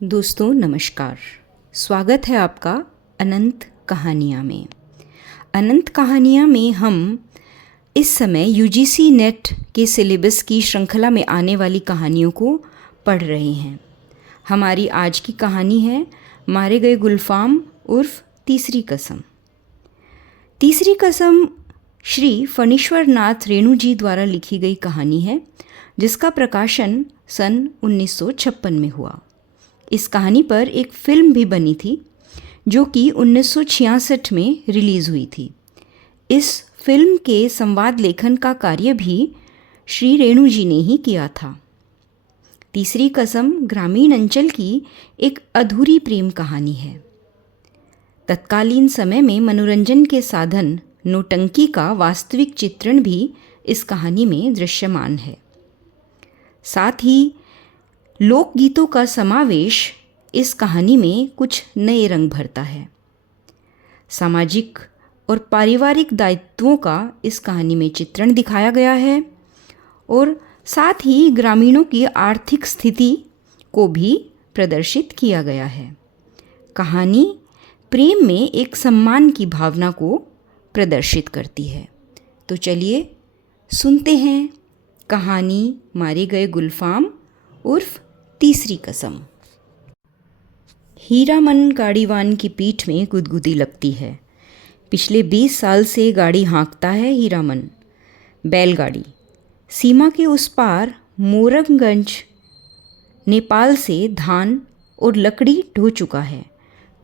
दोस्तों नमस्कार। स्वागत है आपका अनंत कहानियाँ में। अनंत कहानियाँ में हम इस समय यूजीसी नेट के सिलेबस की श्रृंखला में आने वाली कहानियों को पढ़ रहे हैं। हमारी आज की कहानी है मारे गए गुलफाम उर्फ तीसरी कसम। तीसरी कसम श्री फणीश्वर नाथ रेणु जी द्वारा लिखी गई कहानी है, जिसका प्रकाशन सन 1956 में हुआ। इस कहानी पर एक फिल्म भी बनी थी जो कि 1966 में रिलीज़ हुई थी। इस फिल्म के संवाद लेखन का कार्य भी श्री रेणु जी ने ही किया था। तीसरी कसम ग्रामीण अंचल की एक अधूरी प्रेम कहानी है। तत्कालीन समय में मनोरंजन के साधन नौटंकी का वास्तविक चित्रण भी इस कहानी में दृश्यमान है। साथ ही लोकगीतों का समावेश इस कहानी में कुछ नए रंग भरता है। सामाजिक और पारिवारिक दायित्वों का इस कहानी में चित्रण दिखाया गया है और साथ ही ग्रामीणों की आर्थिक स्थिति को भी प्रदर्शित किया गया है। कहानी प्रेम में एक सम्मान की भावना को प्रदर्शित करती है। तो चलिए सुनते हैं कहानी मारे गए गुलफाम उर्फ तीसरी कसम। हीरामन गाड़ीवान की पीठ में गुदगुदी लगती है। पिछले 20 साल से गाड़ी हाँकता है हीरामन। बैलगाड़ी सीमा के उस पार मोरंगगंज नेपाल से धान और लकड़ी ढो चुका है।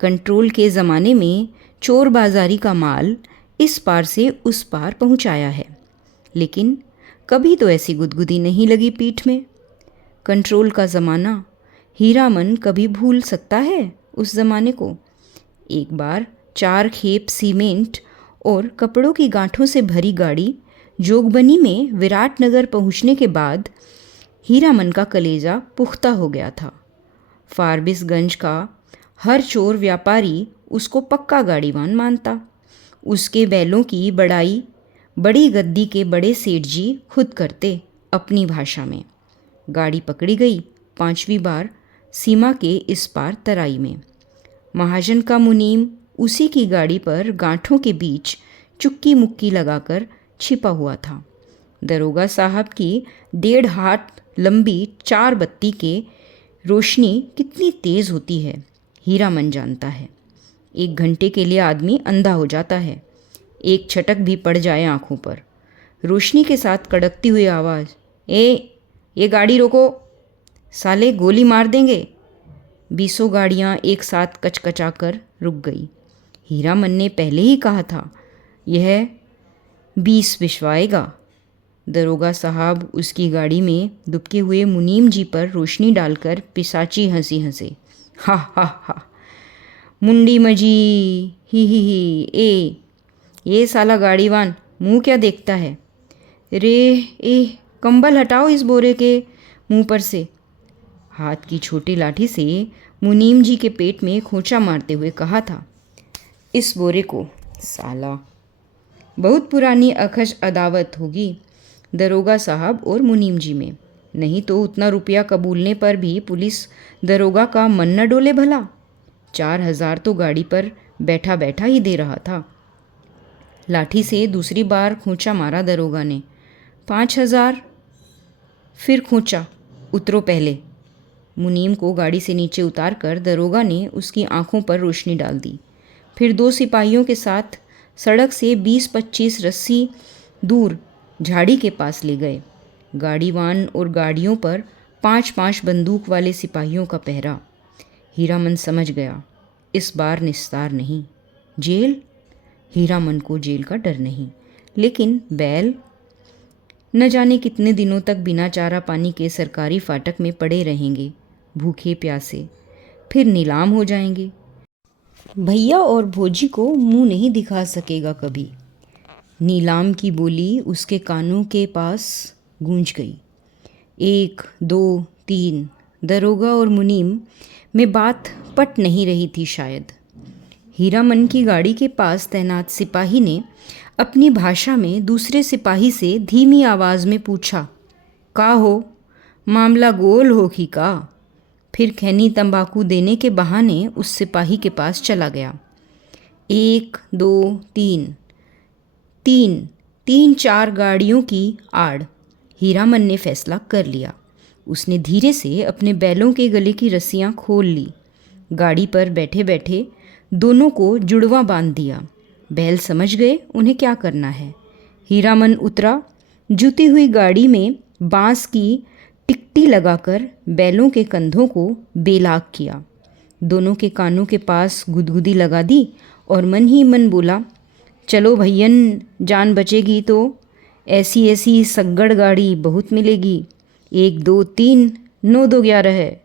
कंट्रोल के ज़माने में चोर बाजारी का माल इस पार से उस पार पहुंचाया है, लेकिन कभी तो ऐसी गुदगुदी नहीं लगी पीठ में। कंट्रोल का ज़माना हीरामन कभी भूल सकता है उस ज़माने को। एक बार 4 खेप सीमेंट और कपड़ों की गांठों से भरी गाड़ी जोगबनी में विराटनगर पहुंचने के बाद हीरामन का कलेजा पुख्ता हो गया था। फारबिसगंज का हर चोर व्यापारी उसको पक्का गाड़ीवान मानता। उसके बैलों की बड़ाई बड़ी गद्दी के बड़े सेठ जी खुद करते अपनी भाषा में। गाड़ी पकड़ी गई 5वीं बार सीमा के इस पार तराई में। महाजन का मुनीम उसी की गाड़ी पर गांठों के बीच चुक्की मुक्की लगाकर छिपा हुआ था। दरोगा साहब की 1.5 हाथ लंबी 4 बत्ती के रोशनी कितनी तेज़ होती है हीरामन जानता है। 1 घंटे के लिए आदमी अंधा हो जाता है। एक छटक भी पड़ जाए आंखों पर, रोशनी के साथ कड़कती हुई आवाज़, ये गाड़ी रोको, साले गोली मार देंगे। 20 गाड़ियाँ एक साथ कचकचा कर रुक गई। हीरामन ने पहले ही कहा था यह 20 भिजवाएगा। दरोगा साहब उसकी गाड़ी में दुबके हुए मुनीम जी पर रोशनी डालकर पिशाची हंसी हंसे। हा हा हा, मुंडी मजी, ही ये साला गाड़ीवान मुंह क्या देखता है रे। कंबल हटाओ इस बोरे के मुंह पर से। हाथ की छोटी लाठी से मुनीम जी के पेट में खोंचा मारते हुए कहा था, इस बोरे को साला। बहुत पुरानी अखज अदावत होगी दरोगा साहब और मुनीम जी में, नहीं तो उतना रुपया कबूलने पर भी पुलिस दरोगा का मन न डोले भला। 4000 तो गाड़ी पर बैठा बैठा ही दे रहा था। लाठी से दूसरी बार खोंचा मारा दरोगा ने। 5000। फिर खोंचा, उतरो पहले। मुनीम को गाड़ी से नीचे उतार कर दरोगा ने उसकी आंखों पर रोशनी डाल दी। फिर 2 सिपाहियों के साथ सड़क से 20-25 रस्सी दूर झाड़ी के पास ले गए। गाड़ीवान और गाड़ियों पर 5-5 बंदूक वाले सिपाहियों का पहरा। हीरामन समझ गया, इस बार निस्तार नहीं। जेल? हीरामन को जेल का डर नहीं, लेकिन बैल न जाने कितने दिनों तक बिना चारा पानी के सरकारी फाटक में पड़े रहेंगे, भूखे प्यासे, फिर नीलाम हो जाएंगे। भैया और भोजी को मुंह नहीं दिखा सकेगा कभी। नीलाम की बोली उसके कानों के पास गूंज गई। 1, 2, 3 दरोगा और मुनीम में बात पट नहीं रही थी शायद। हीरामन की गाड़ी के पास तैनात सिपाही ने अपनी भाषा में दूसरे सिपाही से धीमी आवाज़ में पूछा, का हो, मामला गोल हो कि का? फिर खैनी तंबाकू देने के बहाने उस सिपाही के पास चला गया। 1 2 3 3 3 4 गाड़ियों की आड़ हीरामन ने फैसला कर लिया। उसने धीरे से अपने बैलों के गले की रस्सियां खोल ली। गाड़ी पर बैठे बैठे दोनों को जुड़वा बांध दिया। बैल समझ गए उन्हें क्या करना है। हीरामन उतरा। जुती हुई गाड़ी में बांस की टिकटी लगाकर बैलों के कंधों को बेलाग किया। दोनों के कानों के पास गुदगुदी लगा दी और मन ही मन बोला, चलो भैयन, जान बचेगी तो ऐसी ऐसी सग्गड़ गाड़ी बहुत मिलेगी। 1 2 3 9 2 11 है।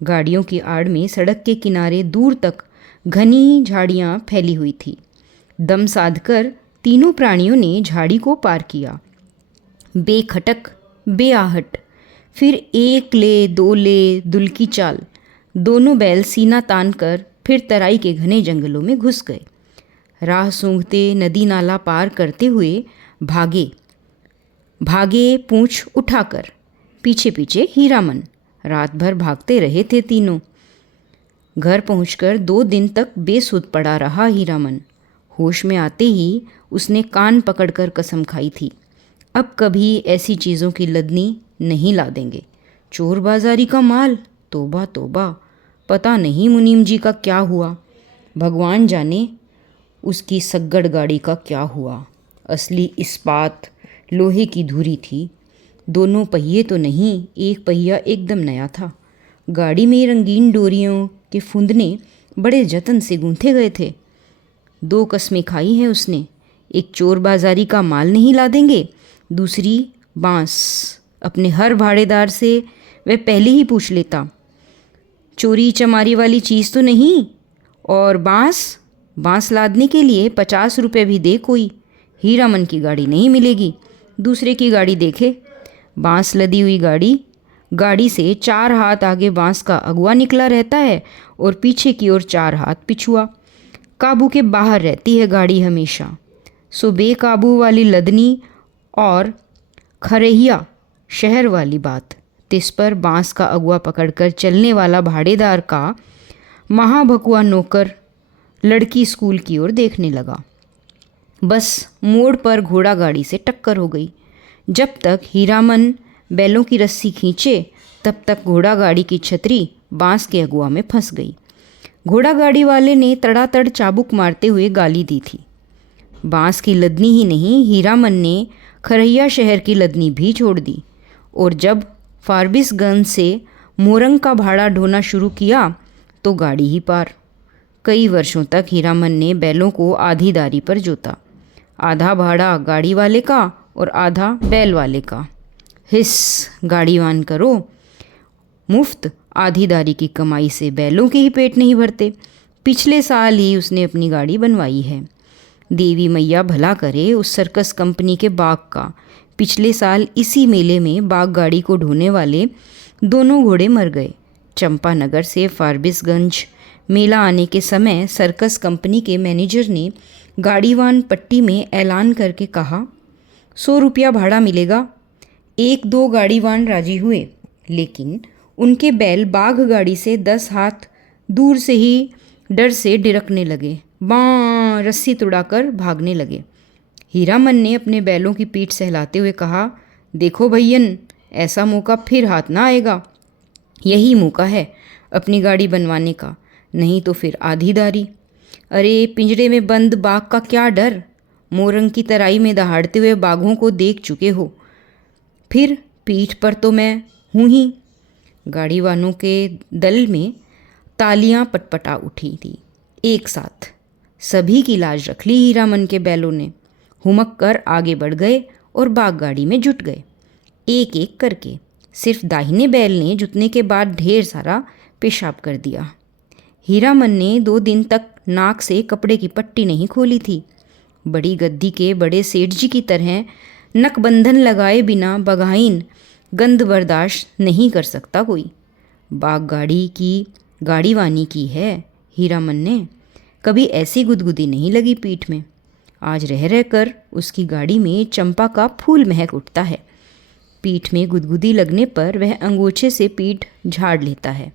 गाड़ियों की आड़ में सड़क के किनारे दूर तक घनी झाड़ियाँ फैली हुई थी। दम साधकर तीनों प्राणियों ने झाड़ी को पार किया। बेखटक बेआहट, फिर 1 ले 2 ले दुल की चाल। दोनों बैल सीना तान कर फिर तराई के घने जंगलों में घुस गए। राह सूंघते नदी नाला पार करते हुए भागे भागे पूंछ उठाकर। पीछे पीछे हीरामन। रात भर भागते रहे थे तीनों। घर पहुंचकर 2 दिन तक बेसुध पड़ा रहा हीरामन। होश में आते ही उसने कान पकड़कर कसम खाई थी, अब कभी ऐसी चीज़ों की लदनी नहीं ला देंगे। चोर बाजारी का माल, तोबा तोबा। पता नहीं मुनीम जी का क्या हुआ, भगवान जाने उसकी सग्गड़ गाड़ी का क्या हुआ। असली इस्पात लोहे की धुरी थी। दोनों पहिए तो नहीं, एक पहिया एकदम नया था। गाड़ी में रंगीन डोरियों के फुंदने बड़े जतन से गूंथे गए थे। 2 कस्में खाई हैं उसने, एक चोर बाजारी का माल नहीं ला देंगे, दूसरी बांस। अपने हर भाड़ेदार से वह पहले ही पूछ लेता, चोरी चमारी वाली चीज़ तो नहीं, और बांस लादने के लिए 50 रुपये भी दे कोई। हीरामन की गाड़ी नहीं मिलेगी, दूसरे की गाड़ी देखे। बांस लदी हुई गाड़ी से 4 हाथ आगे बांस का अगुआ निकला रहता है और पीछे की ओर 4 हाथ पिछुआ। काबू के बाहर रहती है गाड़ी हमेशा। सो बेकाबू वाली लदनी और खरहिया शहर वाली बात। तिस पर बांस का अगुआ पकड़कर चलने वाला भाड़ेदार का महाभकुआ नौकर लड़की स्कूल की ओर देखने लगा। बस मोड़ पर घोड़ा गाड़ी से टक्कर हो गई। जब तक हीरामन बैलों की रस्सी खींचे तब तक घोड़ा गाड़ी की छतरी बांस के अगुआ में फंस गई। घोड़ा गाड़ी वाले ने तड़ातड़ चाबुक मारते हुए गाली दी थी। बांस की लदनी ही नहीं, हीरामन ने खरहिया शहर की लदनी भी छोड़ दी। और जब फारबिसगंज से मोरंग का भाड़ा ढोना शुरू किया तो गाड़ी ही पार। कई वर्षों तक हीरामन ने बैलों को आधी दारी पर जोता। आधा भाड़ा गाड़ी वाले का और आधा बैल वाले का। हिस गाड़ीवान करो, मुफ्त आधी दारी की कमाई से बैलों के ही पेट नहीं भरते। पिछले साल ही उसने अपनी गाड़ी बनवाई है। देवी मैया भला करे उस सर्कस कंपनी के बाग का। पिछले साल इसी मेले में बाग गाड़ी को ढोने वाले दोनों घोड़े मर गए। चंपानगर से फारबिसगंज मेला आने के समय सर्कस कंपनी के मैनेजर ने गाड़ीवान पट्टी में ऐलान करके कहा, 100 रुपया भाड़ा मिलेगा। 1-2 गाड़ीवान राजी हुए, लेकिन उनके बैल बाघ गाड़ी से 10 हाथ दूर से ही डर से डिरकने लगे, बाँ रस्सी तुड़ाकर भागने लगे। हीरामन ने अपने बैलों की पीठ सहलाते हुए कहा, देखो भैयन, ऐसा मौका फिर हाथ ना आएगा। यही मौका है अपनी गाड़ी बनवाने का, नहीं तो फिर आधी दारी। अरे पिंजरे में बंद बाघ का क्या डर, मोरंग की तराई में दहाड़ते हुए बाघों को देख चुके हो। फिर पीठ पर तो मैं हूँ ही। गाड़ी वालों के दल में तालियां पटपटा उठी थी एक साथ। सभी की लाज रख ली हीरामन के बैलों ने। हुमक कर आगे बढ़ गए और बाग गाड़ी में जुट गए, एक एक करके। सिर्फ दाहिने बैल ने जुटने के बाद ढेर सारा पेशाब कर दिया। हीरामन ने 2 दिन तक नाक से कपड़े की पट्टी नहीं खोली थी। बड़ी गद्दी के बड़े सेठ जी की तरह नकबंधन लगाए बिना बगाइन गंध बर्दाश्त नहीं कर सकता कोई। बाग गाड़ी की गाड़ीवानी की है हीरामन ने, कभी ऐसी गुदगुदी नहीं लगी पीठ में। आज रह रहकर उसकी गाड़ी में चंपा का फूल महक उठता है। पीठ में गुदगुदी लगने पर वह अंगोछे से पीठ झाड़ लेता है।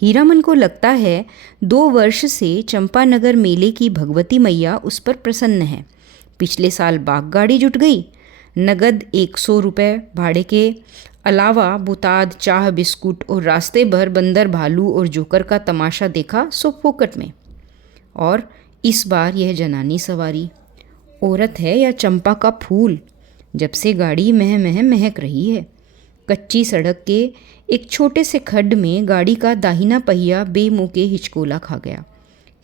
हीरामन को लगता है 2 वर्ष से चंपानगर मेले की भगवती मैया उस पर प्रसन्न है। पिछले साल बागगाड़ी जुट गई। नगद 100 रुपये भाड़े के अलावा बुताद, चाह, बिस्कुट और रास्ते भर बंदर, भालू और जोकर का तमाशा देखा सो फोकट में। और इस बार यह जनानी सवारी औरत है या चंपा का फूल, जब से गाड़ी मह मह महक रही है। कच्ची सड़क के एक छोटे से खड्ड में गाड़ी का दाहिना पहिया बेमौके हिचकोला खा गया।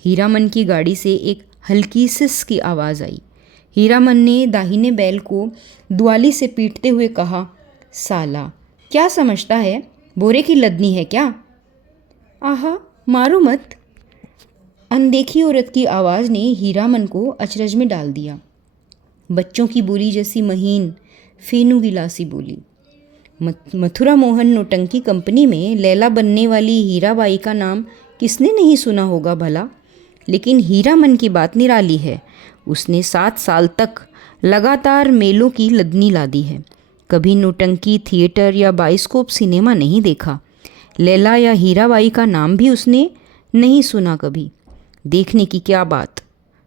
हीरामन की गाड़ी से एक हल्की सिस की आवाज़ आई। हीरामन ने दाहिने बैल को दुआली से पीटते हुए कहा, साला क्या समझता है, बोरे की लदनी है क्या? आहा, मारो मत। अनदेखी औरत की आवाज़ ने हीरामन को अचरज में डाल दिया। बच्चों की बोली जैसी महीन फेनू गिलासी बोली। मथुरा मोहन नौटंकी कंपनी में लैला बनने वाली हीराबाई का नाम किसने नहीं सुना होगा भला। लेकिन हीरामन की बात निराली है। उसने 7 साल तक लगातार मेलों की लदनी लादी है। कभी नौटंकी थिएटर या बाइस्कोप सिनेमा नहीं देखा। लैला या हीराबाई का नाम भी उसने नहीं सुना कभी। देखने की क्या बात।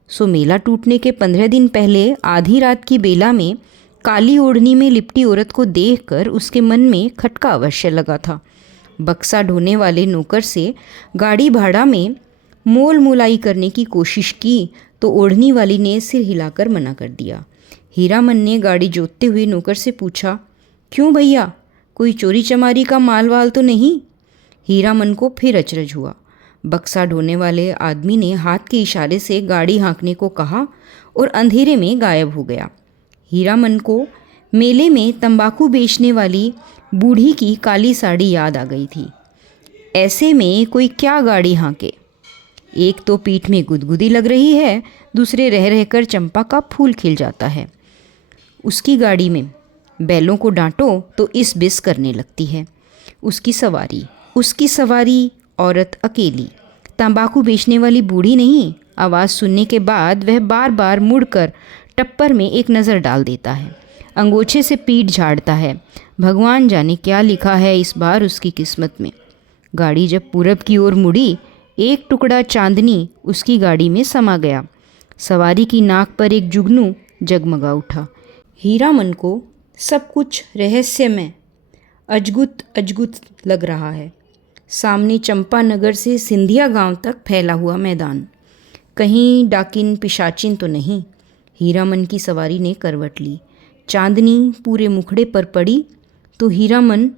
सो मेला टूटने के 15 दिन पहले आधी रात की बेला में काली ओढ़नी में लिपटी औरत को देखकर उसके मन में खटका अवश्य लगा था। बक्सा ढोने वाले नौकर से गाड़ी भाड़ा में मोल मोलाई करने की कोशिश की तो ओढ़नी वाली ने सिर हिलाकर मना कर दिया। हीरामन ने गाड़ी जोतते हुए नौकर से पूछा, क्यों भैया, कोई चोरी चमारी का माल वाल तो नहीं? हीरामन को फिर अचरज हुआ। बक्सा ढोने वाले आदमी ने हाथ के इशारे से गाड़ी हाँकने को कहा और अंधेरे में गायब हो गया। हीरामन को मेले में तंबाकू बेचने वाली बूढ़ी की काली साड़ी याद आ गई थी। ऐसे में कोई क्या गाड़ी हाँके? एक तो पीठ में गुदगुदी लग रही है, दूसरे रह रहकर चंपा का फूल खिल जाता है। उसकी गाड़ी में बैलों को डांटो तो इस बिस करने लगती है। उसकी सवारी औरत अकेली, तंबाकू बेचने वाली बूढ़ी नहीं। आवाज़ सुनने के बाद वह बार बार मुड़कर टप्पर में एक नज़र डाल देता है। अंगोछे से पीठ झाड़ता है। भगवान जाने क्या लिखा है इस बार उसकी किस्मत में। गाड़ी जब पूरब की ओर मुड़ी, एक टुकड़ा चांदनी उसकी गाड़ी में समा गया। सवारी की नाक पर एक जुगनू जगमगा उठा। हीरामन को सब कुछ रहस्यमय, अजगुत अजगुत लग रहा है। सामने चंपानगर से सिंधिया गांव तक फैला हुआ मैदान। कहीं डाकिन पिशाचिन तो नहीं। हीरामन की सवारी ने करवट ली। चांदनी पूरे मुखड़े पर पड़ी तो हीरामन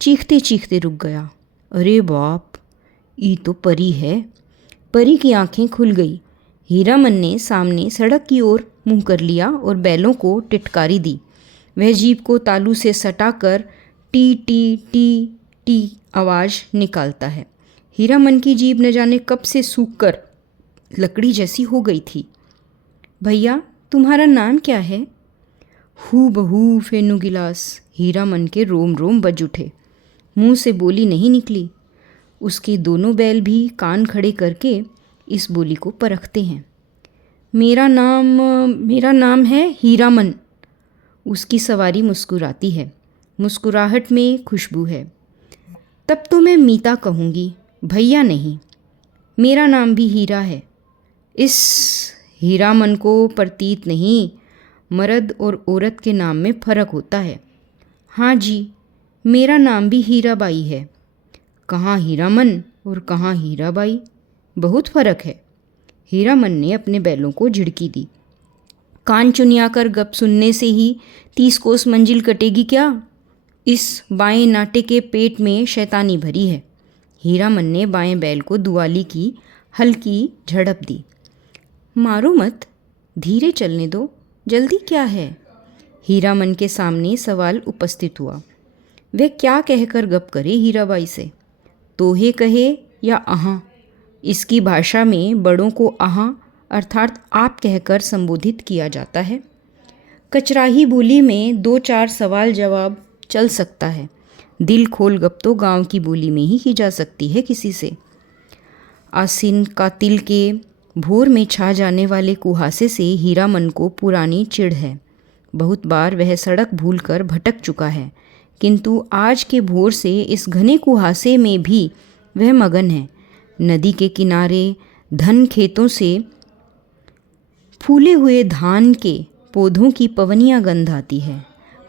चीखते चीखते रुक गया। अरे बाप, ये तो परी है। परी की आंखें खुल गई। हीरामन ने सामने सड़क की ओर मुंह कर लिया और बैलों को टिटकारी दी। वह जीप को तालू से सटाकर टी टी टी टी आवाज़ निकालता है। हीरामन की जीप न जाने कब से सूखकर लकड़ी जैसी हो गई थी। भैया, तुम्हारा नाम क्या है? हू बहू फेनू गिलास। हीरामन के रोम रोम बज उठे। मुंह से बोली नहीं निकली। उसके दोनों बैल भी कान खड़े करके इस बोली को परखते हैं। मेरा नाम है हीरामन। उसकी सवारी मुस्कुराती है। मुस्कुराहट में खुशबू है। तब तो मैं मीता कहूँगी, भैया नहीं। मेरा नाम भी हीरा है। इस हीरामन को प्रतीत नहीं, मर्द और औरत के नाम में फ़र्क होता है। हाँ जी, मेरा नाम भी हीराबाई है। कहाँ हीरामन और कहाँ हीराबाई, बहुत फ़र्क है। हीरामन ने अपने बैलों को झिड़की दी। कान चुनियाकर गप सुनने से ही 30 कोस मंजिल कटेगी क्या? इस बाएं नाटे के पेट में शैतानी भरी है। हीरामन ने बाएं बैल को दुआली की हल्की झड़प दी। मारो मत, धीरे चलने दो, जल्दी क्या है? हीरामन के सामने सवाल उपस्थित हुआ। वह क्या कहकर गप करे हीराबाई से? तोहे कहे या अहाँ? इसकी भाषा में बड़ों को अहाँ अर्थात आप कहकर संबोधित किया जाता है। कचराही बोली में 2-4 सवाल जवाब चल सकता है। दिल खोल गप तो गांव की बोली में ही की जा सकती है किसी से। आसिन कातिल के भोर में छा जाने वाले कुहासे से हीरामन को पुरानी चिढ़ है। बहुत बार वह सड़क भूलकर भटक चुका है, किंतु आज के भोर से इस घने कुहासे में भी वह मगन है। नदी के किनारे धन खेतों से फूले हुए धान के पौधों की पवनियाँ गंध आती है।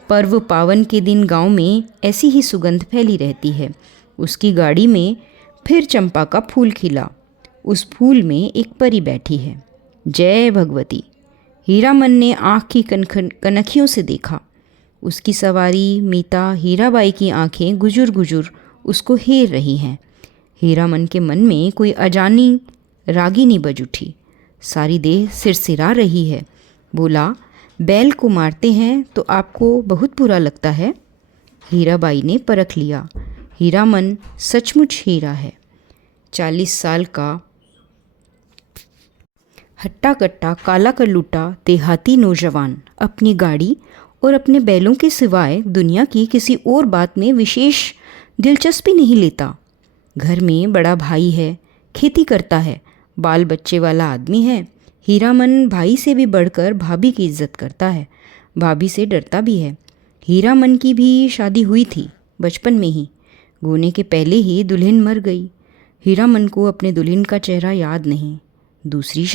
पर्व पावन के दिन गांव में ऐसी ही सुगंध फैली रहती है। उसकी गाड़ी में फिर चंपा का फूल खिला। उस फूल में एक परी बैठी है। जय भगवती। हीरामन ने आँख की कनखियों से देखा। उसकी सवारी मीता हीराबाई की आंखें गुजुर गुजुर उसको हेर रही हैं। हीरामन के मन में कोई अजानी रागिनी बज उठी। सारी देह सिरसिरा रही है। बोला, बैल को मारते हैं तो आपको बहुत बुरा लगता है? हीराबाई ने परख लिया। हीरामन सचमुच हीरा है। 40 साल का हट्टा कट्टा काला कलूटा देहाती नौजवान अपनी गाड़ी और अपने बैलों के सिवाय दुनिया की किसी और बात में विशेष दिलचस्पी नहीं लेता। घर में बड़ा भाई है, खेती करता है, बाल बच्चे वाला आदमी है। हीरामन भाई से भी बढ़कर भाभी की इज्जत करता है, भाभी से डरता भी है। हीरामन की भी शादी हुई थी बचपन में ही। गोने के पहले ही दुल्हन मर गई। हीरामन को अपने दुल्हन का चेहरा याद नहीं। दूसरी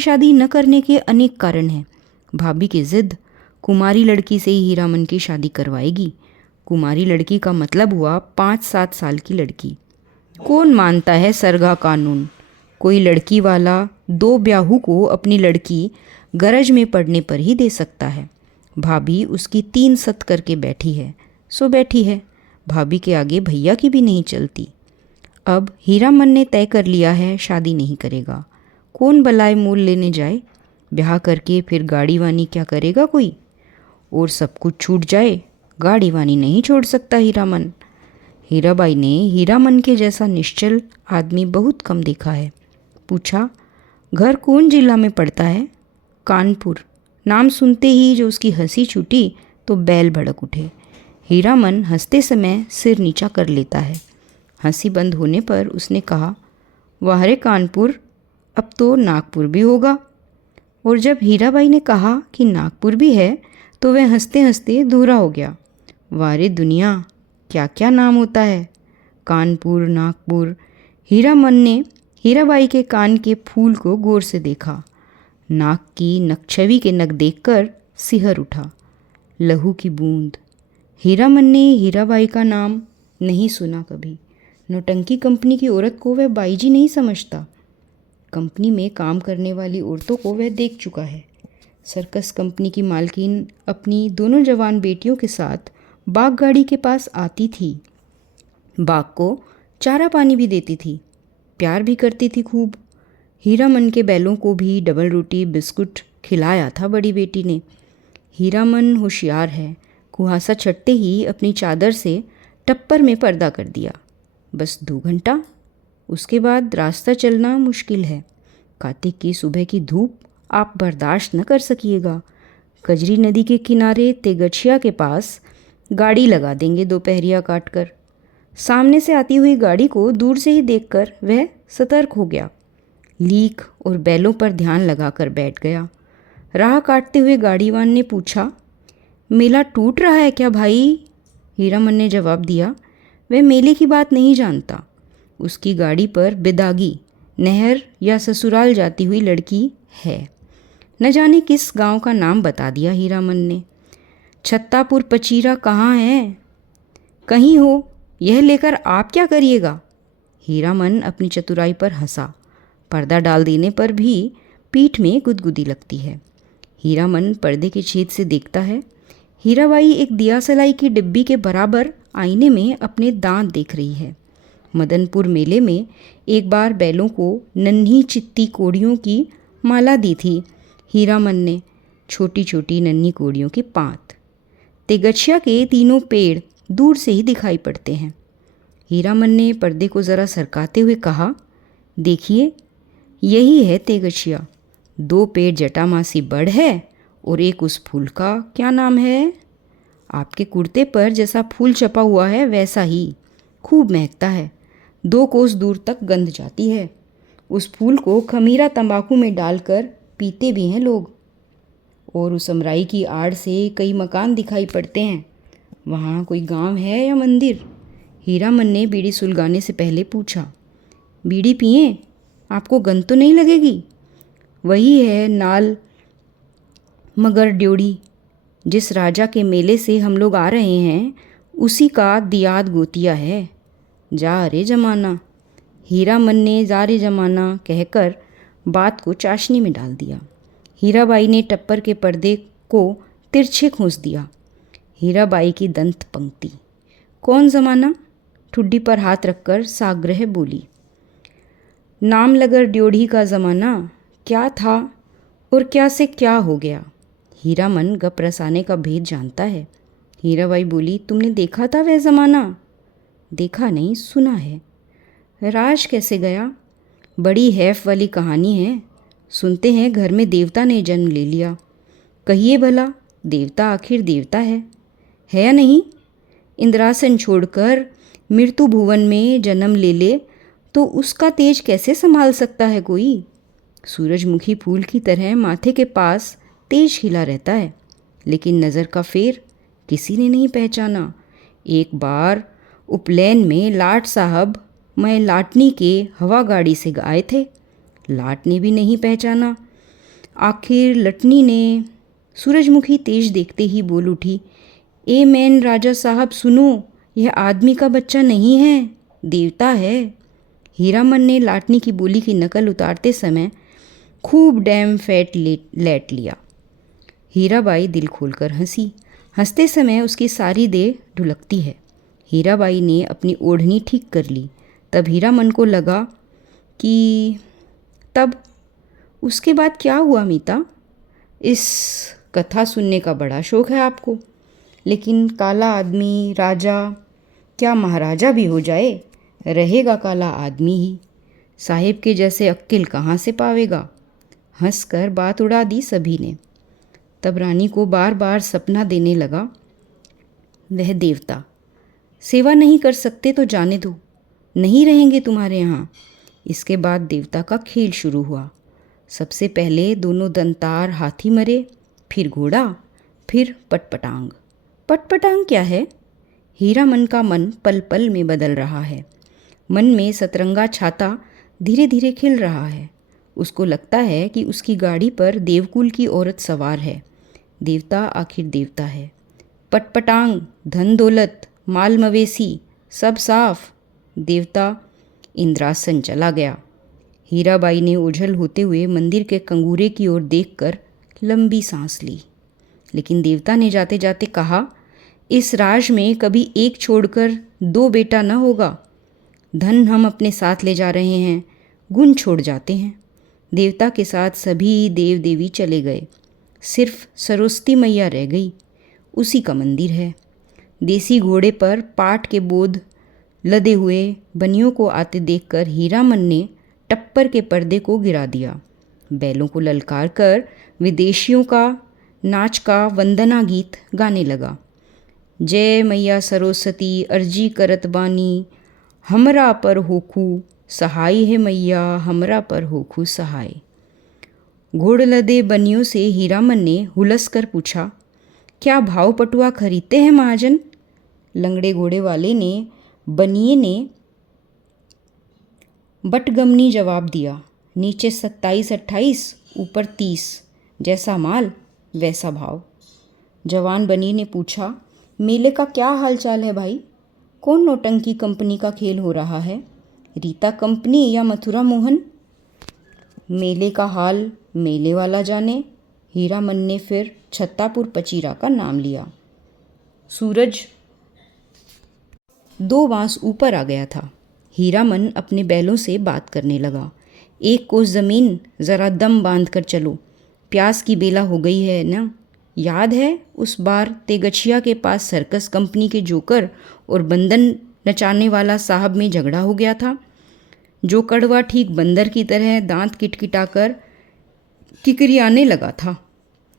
शादी न करने के अनेक कारण हैं। भाभी की जिद, कुमारी लड़की से ही हीरामन की शादी करवाएगी। कुमारी लड़की का मतलब हुआ 5-7 साल की लड़की। कौन मानता है सरगा कानून? कोई लड़की वाला 2 ब्याहू को अपनी लड़की गरज में पड़ने पर ही दे सकता है। भाभी उसकी 3 सत करके बैठी है, सो बैठी है। भाभी के आगे भैया की भी नहीं चलती। अब हीरामन ने तय कर लिया है, शादी नहीं करेगा। कौन बलाए मोल लेने जाए? ब्याह करके फिर गाड़ी वानी क्या करेगा कोई? और सब कुछ छूट जाए, गाड़ी वानी नहीं छोड़ सकता हीरामन। हीराबाई ने हीरामन के जैसा निश्चल आदमी बहुत कम देखा है। पूछा, घर कौन जिला में पड़ता है? कानपुर। नाम सुनते ही जो उसकी हंसी छूटी तो बैल भड़क उठे। हीरामन हंसते समय सिर नीचा कर लेता है। हंसी बंद होने पर उसने कहा, वाह रे कानपुर, अब तो नागपुर भी होगा। और जब हीराबाई ने कहा कि नागपुर भी है तो वह हंसते हंसते दूरा हो गया। वाह रे दुनिया, क्या क्या नाम होता है। कानपुर, नागपुर। हीरामन ने हीराबाई के कान के फूल को गौर से देखा। नाक की नकछवी के नग देखकर सिहर उठा। लहू की बूंद। हीरामन ने हीराबाई का नाम नहीं सुना कभी। नौटंकी कंपनी की औरत को वह बाईजी नहीं समझता। कंपनी में काम करने वाली औरतों को वह देख चुका है। सर्कस कंपनी की मालकिन अपनी दोनों जवान बेटियों के साथ बाग गाड़ी के पास आती थी। बाग को चारा पानी भी देती थी, प्यार भी करती थी खूब। हीरामन के बैलों को भी डबल रोटी बिस्कुट खिलाया था बड़ी बेटी ने। हीरामन होशियार है। कुहासा छटते ही अपनी चादर से टप्पर में पर्दा कर दिया। बस 2 घंटा, उसके बाद रास्ता चलना मुश्किल है। कार्तिक की सुबह की धूप आप बर्दाश्त न कर सकिएगा। कजरी नदी के किनारे तेगछिया के पास गाड़ी लगा देंगे दोपहरिया काट कर। सामने से आती हुई गाड़ी को दूर से ही देखकर वह सतर्क हो गया। लीक और बैलों पर ध्यान लगाकर बैठ गया। राह काटते हुए गाड़ीवान ने पूछा, मेला टूट रहा है क्या भाई? हीरामन ने जवाब दिया, वह मेले की बात नहीं जानता। उसकी गाड़ी पर बिदागी, नहर या ससुराल जाती हुई लड़की है। न जाने किस गांव का नाम बता दिया हीरामन ने। छत्तापुर पचीरा कहाँ है? कहीं हो, यह लेकर आप क्या करिएगा? हीरामन अपनी चतुराई पर हंसा। पर्दा डाल देने पर भी पीठ में गुदगुदी लगती है। हीरामन पर्दे के छेद से देखता है। हीराबाई एक दिया सलाई की डिब्बी के बराबर आईने में अपने दांत देख रही है। मदनपुर मेले में एक बार बैलों को नन्ही चित्ती कोड़ियों की माला दी थी हीरामन ने, छोटी छोटी नन्ही कोड़ियों की 5। तेगछिया के 3 पेड़ दूर से ही दिखाई पड़ते हैं। हीरामन ने पर्दे को ज़रा सरकाते हुए कहा, देखिए यही है तेगछिया। 2 पेड़ जटामासी बड़ है और एक उस फूल का क्या नाम है? आपके कुर्ते पर जैसा फूल छपा हुआ है वैसा ही, खूब महकता है। 2 कोस दूर तक गंध जाती है। उस फूल को खमीरा तंबाकू में डालकर पीते भी हैं लोग। और उस अमराई की आड़ से कई मकान दिखाई पड़ते हैं। वहाँ कोई गांव है या मंदिर? हीरामन ने बीड़ी सुलगाने से पहले पूछा। बीड़ी पिए? आपको गंध तो नहीं लगेगी? वही है नाल मगर ड्योढ़ी। जिस राजा के मेले से हम लोग आ रहे हैं उसी का दियाद गोतिया है। जा रे जमाना। हीरामन ने जा रे जमाना कहकर बात को चाशनी में डाल दिया। हीराबाई ने टप्पर के पर्दे को तिरछे खोस दिया। हीराबाई की दंत पंक्ति। कौन जमाना? ठुड्डी पर हाथ रखकर साग्रह बोली। नाम लगर ड्योढ़ी का ज़माना। क्या था और क्या से क्या हो गया? हीरामन गप रसाने का भेद जानता है। हीराबाई बोली, तुमने देखा था वह ज़माना? देखा नहीं, सुना है। राज कैसे गया? बड़ी हैफ वाली कहानी है। सुनते हैं घर में देवता ने जन्म ले लिया। कहिए भला, देवता आखिर देवता है या नहीं? इंद्रासन छोड़कर मृत्यु भुवन में जन्म ले ले तो उसका तेज कैसे संभाल सकता है कोई? सूरजमुखी फूल की तरह माथे के पास तेज खिला रहता है, लेकिन नज़र का फेर किसी ने नहीं पहचाना। एक बार उपलैन में लाट साहब मैं लाटनी के हवा गाड़ी से आए थे, लाट ने भी नहीं पहचाना। आखिर लटनी ने। सूरजमुखी तेज देखते ही बोल उठी, ए मैन राजा साहब सुनो, यह आदमी का बच्चा नहीं है, देवता है। हीरामन ने लाटनी की बोली की नकल उतारते समय खूब डैम फैट लेट लिया। हीराबाई दिल खोलकर हंसी। हंसते समय उसकी सारी देह ढुलकती है। हीराबाई ने अपनी ओढ़नी ठीक कर ली। तब हीरामन को लगा कि तब उसके बाद क्या हुआ मीता? इस कथा सुनने का बड़ा शौक़ है आपको, लेकिन काला आदमी राजा क्या महाराजा भी हो जाए, रहेगा काला आदमी ही। साहिब के जैसे अक्किल कहाँ से पावेगा? हंसकर बात उड़ा दी सभी ने। तब रानी को बार बार सपना देने लगा, वह देवता। सेवा नहीं कर सकते तो जाने दो, नहीं रहेंगे तुम्हारे यहाँ। इसके बाद देवता का खेल शुरू हुआ। सबसे पहले दोनों दंतार हाथी मरे, फिर घोड़ा, फिर पटपटांग। पटपटांग क्या है? हीरामन का मन पल पल में बदल रहा है। मन में सतरंगा छाता धीरे धीरे खिल रहा है। उसको लगता है कि उसकी गाड़ी पर देवकुल की औरत सवार है। देवता आखिर देवता है। पटपटांग, धन दौलत, माल मवेशी सब साफ। देवता इंद्रासन चला गया। हीराबाई ने ओझल होते हुए मंदिर के कंगूरे की ओर देखकर लंबी सांस ली। लेकिन देवता ने जाते जाते कहा, इस राज में कभी एक छोड़कर दो बेटा न होगा। धन हम अपने साथ ले जा रहे हैं, गुण छोड़ जाते हैं। देवता के साथ सभी देव देवी चले गए, सिर्फ सरस्वती मैया रह गई। उसी का मंदिर है। देसी घोड़े पर पाट के बोध लदे हुए बनियों को आते देखकर हीरामन ने टप्पर के पर्दे को गिरा दिया। बैलों को ललकार कर विदेशियों का नाच का वंदना गीत गाने लगा। जय मैया सरस्वती अर्जी करत बानी, हमरा पर होखू सहाय है मैया, हमरा पर होखू सहाय। घोड़ लदे बनियों से हीरामन ने हुलस कर पूछा, क्या भाव पटुआ खरीदते हैं महाजन? लंगड़े घोड़े वाले ने बनिए ने बटगमनी जवाब दिया, नीचे 27-28, ऊपर 30, जैसा माल वैसा भाव। जवान बनी ने पूछा, मेले का क्या हाल चाल है भाई? कौन नौटंकी कंपनी का खेल हो रहा है, रीता कंपनी या मथुरा मोहन? मेले का हाल मेले वाला जाने। हीरामन ने फिर छत्तापुर पचीरा का नाम लिया। सूरज 2 बांस ऊपर आ गया था। हीरामन अपने बैलों से बात करने लगा। एक कोस ज़मीन ज़रा दम बांध कर चलो, प्यास की बेला हो गई है ना? याद है उस बार तेगछिया के पास सर्कस कंपनी के जोकर और बंदन नचाने वाला साहब में झगड़ा हो गया था? जो कड़वा ठीक बंदर की तरह दांत किटकिटाकर किकरियाने लगा था।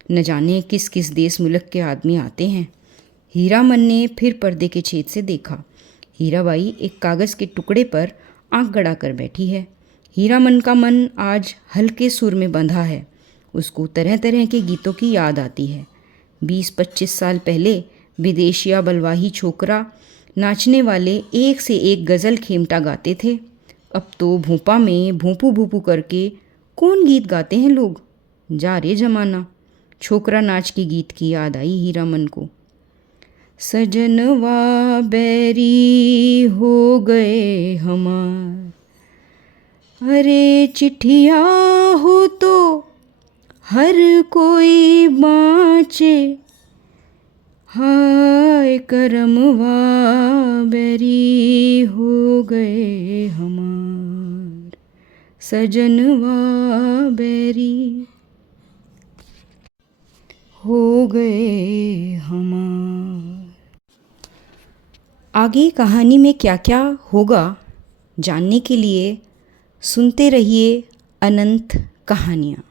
न जाने किस किस देश मुल्क के आदमी आते हैं। हीरामन ने फिर पर्दे के छेद से देखा। हीराबाई एक कागज़ के टुकड़े पर आंख गड़ा कर बैठी है। हीरामन का मन आज हल्के सुर में बंधा है। उसको तरह तरह के गीतों की याद आती है। 20-25 साल पहले विदेशिया बलवाही छोकरा नाचने वाले एक से एक गज़ल खेमटा गाते थे। अब तो भोपा में भोंपू भोंपू करके कौन गीत गाते हैं लोग। जा रे जमाना। छोकरा नाच के गीत की याद आई हीरामन को। सजनवा बैरी हो गए हमार, अरे चिट्ठिया हो तो हर कोई बाँचे, हाय करमवा बैरी हो गए हमार, सजनवा बैरी हो गए हमार। आगे कहानी में क्या क्या होगा जानने के लिए सुनते रहिए अनंत कहानियाँ।